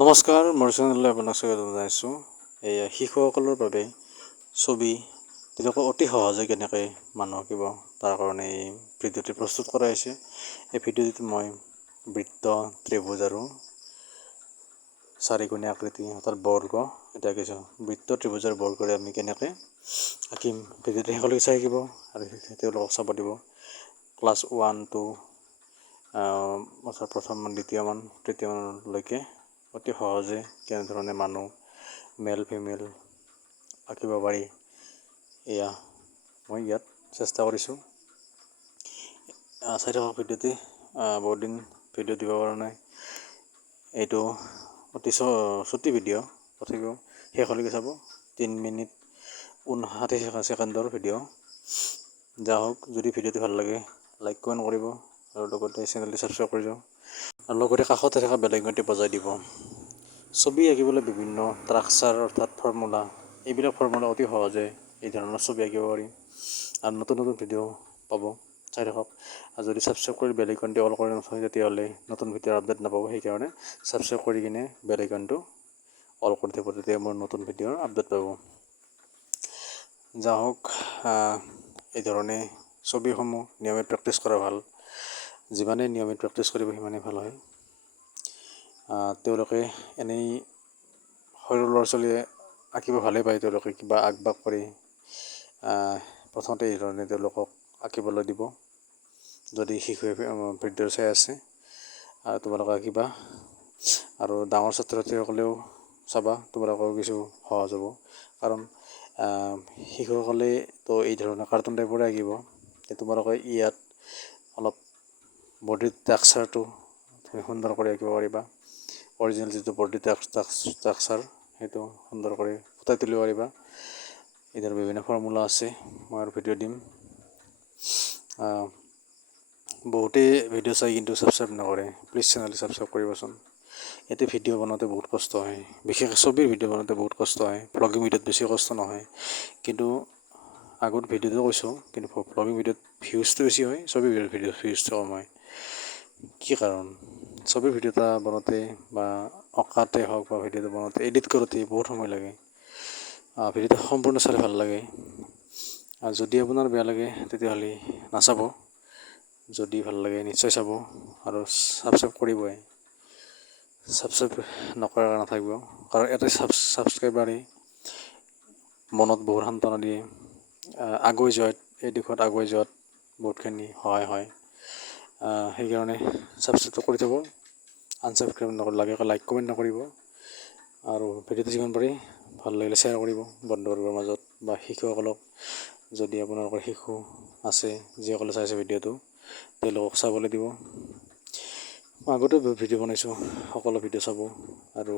নমস্কাৰ, মোৰ চেনেললৈ আপোনাক স্বাগতম জনাইছোঁ। এয়া শিশুসকলৰ বাবে ছবি তেওঁলোকে অতি সহজে কেনেকৈ মানুহ আঁকিব তাৰ কাৰণে এই ভিডিঅ'টি প্ৰস্তুত কৰা হৈছে। এই ভিডিঅ'টিত মই বৃত্ত, ত্ৰিভুজ আৰু চাৰিকোণীয়া আকৃতি অৰ্থাৎ বৰ্গ, এতিয়া আঁকিছোঁ বৃত্ত, ত্ৰিভুজ আৰু বৰ্গৰে আমি কেনেকৈ আঁকিম, ভিডিঅ'টি শেষলৈকে চাই থাকিব আৰু তেওঁলোকক চাব দিব। ক্লাছ ওৱান টু অৰ্থাৎ প্ৰথমমান দ্বিতীয়মান তৃতীয়মানলৈকে অতি সহজে কেনেধৰণে মানুহ মেল ফিমেল আঁকিব পাৰি এয়া মই ইয়াত চেষ্টা কৰিছোঁ। চাই থাকক ভিডিঅ'টি বহুত দিন ভিডিঅ' দিব পৰা নাই। এইটো অতি চুটি ভিডিঅ' তথাপিও শেষলৈকে চাব। তিনি মিনিট ঊনষাঠি ছেকেণ্ডৰ ভিডিঅ' যা হওক যদি ভিডিঅ'টো ভাল লাগে লাইক কমেণ্ট কৰিব। আৰু লগতে চেনেলটো ছাবস্ক্ৰাইব কৰি যাওক আৰু লগতে কাষতে থকা বেলাইকনটি বজাই দিব। ছবি আঁকিবলৈ বিভিন্ন ট্ৰাকচাৰ অৰ্থাৎ ফৰ্মুলা এইবিলাক ফৰ্মুলা অতি সহজে এই ধৰণৰ ছবি আঁকিব পাৰি। আৰু নতুন নতুন ভিডিঅ' পাব। চাই থাকক। আৰু যদি ছাবস্ক্ৰাইব কৰি বেলাইকনটি অল কৰি নথয় তেতিয়াহ'লে নতুন ভিডিঅ'ৰ আপডেট নাপাব। সেইকাৰণে ছাবস্ক্ৰাইব কৰি কিনে বেলাইকনটো অল কৰি থাকিব। তেতিয়া মোৰ নতুন ভিডিঅ'ৰ আপডেট পাব। যা হওক এই ধৰণে ছবিসমূহ নিয়মিত প্ৰেক্টিছ কৰা ভাল। যিমানেই নিয়মিত প্ৰেক্টিছ কৰিব সিমানেই ভাল হয়। তেওঁলোকে এনেই সৰু ল'ৰা ছোৱালীয়ে আঁকিব ভালেই পায় তেওঁলোকে কিবা আঁক বাক কৰি প্ৰথমতে এই ধৰণে তেওঁলোকক আঁকিবলৈ দিব। যদি শিশুৱে ভিডিঅ' চাই আছে আৰু তোমালোকে আঁকিবা। আৰু ডাঙৰ ছাত্ৰ ছাত্ৰীসকলেও চাবা তোমালোকৰ কিছু সহজ হ'ব। কাৰণ শিশুসকলে তো এই ধৰণৰ কাৰ্টুন টাইপৰে আঁকিব তোমালোকে ইয়াত অলপ বডিৰ টেক্সাৰটো তুমি সুন্দৰ কৰি আঁকিব পাৰিবা। অৰিজিনেল যিটো বডি ষ্ট্ৰাকচাৰ সেইটো সুন্দৰ কৰি ফুটাই তুলিব পাৰিবা। ইয়াৰ বিভিন্ন ফৰ্মুলা আছে, মই আৰু ভিডিঅ' দিম। বহুতেই ভিডিঅ' চাই কিন্তু ছাবস্ক্ৰাইব নকৰে। প্লিজ চেনেলটো ছাবস্ক্ৰাইব কৰিবচোন। ইয়াতে ভিডিঅ' বনাওঁতে বহুত কষ্ট হয়। বিশেষকৈ ছবিৰ ভিডিঅ' বনাওঁতে বহুত কষ্ট হয়। ভ্লগিং ভিডিঅ'ত বেছি কষ্ট নহয়। কিন্তু আগত ভিডিঅ'টো কৈছোঁ, কিন্তু ভ্লগিং ভিডিঅ'ত ভিউজটো বেছি হয়, ছবি ভিডিঅ'ত ভিউজটো কম হয়। কি কাৰণ? ছবি ভিডিঅ' এটা বনাওঁতে বা অঁকাতে হওক বা ভিডিঅ'টো বনাওঁতে এডিট কৰোঁতে বহুত সময় লাগে। ভিডিঅ'টো সম্পূৰ্ণ চালে ভাল লাগে। আৰু যদি আপোনাৰ বেয়া লাগে তেতিয়াহ'লে নাচাব। যদি ভাল লাগে নিশ্চয় চাব। আৰু ছাবস্ক্ৰাইব কৰিবই। ছাবস্ক্ৰাইব নকৰাৰ নাথাকিব। কাৰণ এটা ছাবস্ক্ৰাইবাৰে মনত বহুত সান্তনা দিয়ে। আগুৱাই যোৱাত এই দিশত আগুৱাই যোৱাত বহুতখিনি সহায় হয়। সেইকাৰণে ছাবস্ক্ৰাইবটো কৰি থ'ব আনছাবস্ক্ৰাইব লাগে লাইক কমেণ্ট নকৰিব আৰু ভিডিঅ'টো যিমান পাৰি ভাল লাগিলে শ্বেয়াৰ কৰিব বন্ধুবৰ্গৰ মাজত বা শিশুসকলক। যদি আপোনালোকৰ শিশু আছে যিসকলে চাইছে ভিডিঅ'টো তেওঁলোকক চাবলৈ দিব। মই আগতেও ভিডিঅ' বনাইছোঁ সকলো ভিডিঅ' চাব আৰু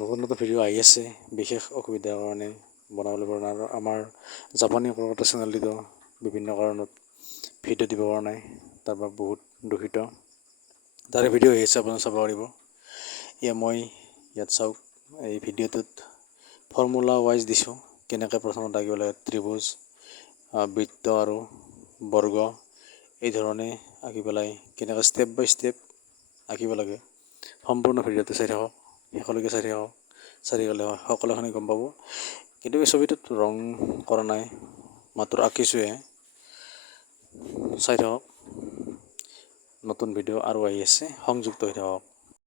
নতুন নতুন ভিডিঅ' আহি আছে বিশেষ অসুবিধাৰ কাৰণে বনাবলৈ পৰা নাই আৰু আমাৰ জাপানী কলকাতা চেনেলটিতো বিভিন্ন কাৰণত ভিডিঅ' দিব পৰা নাই। তাৰপৰা বহুত দুখিত। তাৰে ভিডিঅ' আহি আছে চাব পাৰিব। এয়া মই ইয়াত চাওক, এই ভিডিঅ'টোত ফৰ্মুলা ৱাইজ দিছোঁ, কেনেকৈ প্ৰথমত আঁকিব লাগে, ত্ৰিভুজ বৃত্ত আৰু বৰ্গ, এই ধৰণে আঁকি পেলাই কেনেকৈ ষ্টেপ বাই ষ্টেপ আঁকিব লাগে। সম্পূৰ্ণ ভিডিঅ'টো চাই থাকক, শেষলৈকে চাই থাকক থাকিলে সকলোখিনি গম পাব। কিন্তু এই ছবিটোত ৰং কৰা নাই, মাত্ৰ আঁকিছোঁহে। চাই থাকক। নতুন ভিডিঅ' আৰু আহি আছে। সংযুক্ত হৈ থাকক।